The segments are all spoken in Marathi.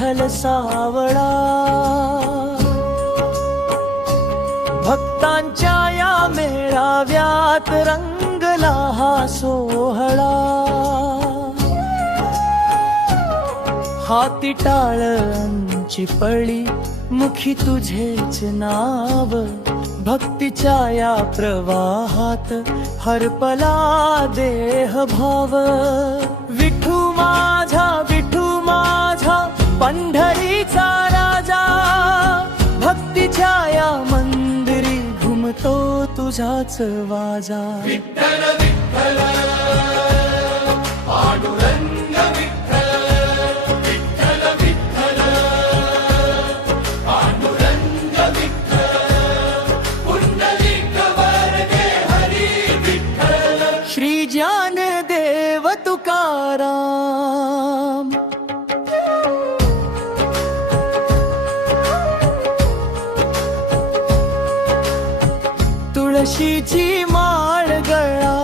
विठ्ठल सावळा. भक्तांच्या या मेळाव्यात रंगला हा सोहळा. हाती टाळांची पळी, मुखी तुझेच नाव. भक्तीच्या या प्रवाहात हरपला देह भाव. विठू माझा पंढरीचा राजा. भक्तीच्या या मंदिरी घुमतो तुझाच वाजा. विठ्ठल विठ्ठल पांडुरंग विठ्ठल, विठ्ठल विठ्ठल पांडुरंग विठ्ठल, पुंडलिक वरदे हरी विठ्ठल. श्री ज्ञानदेव तुकाराम. तुळशीची माळ गळा,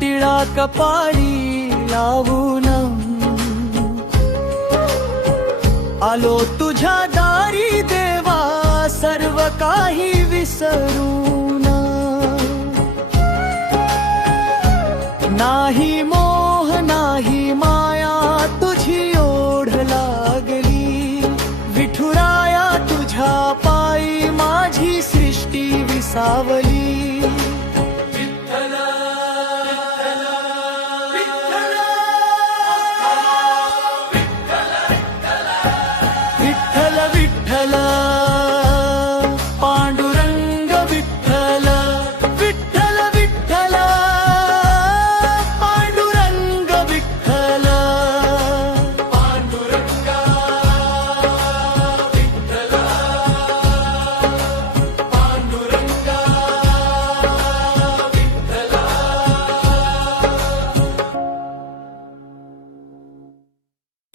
टिळा कपाळी लावून आलो तुझ्या दारी देवा, सर्व काही विसरून. नाही मोह नाही माया, तुझी ओढ लागली. विठुराया तुझ्या पायी माझी सृष्टी विसावली.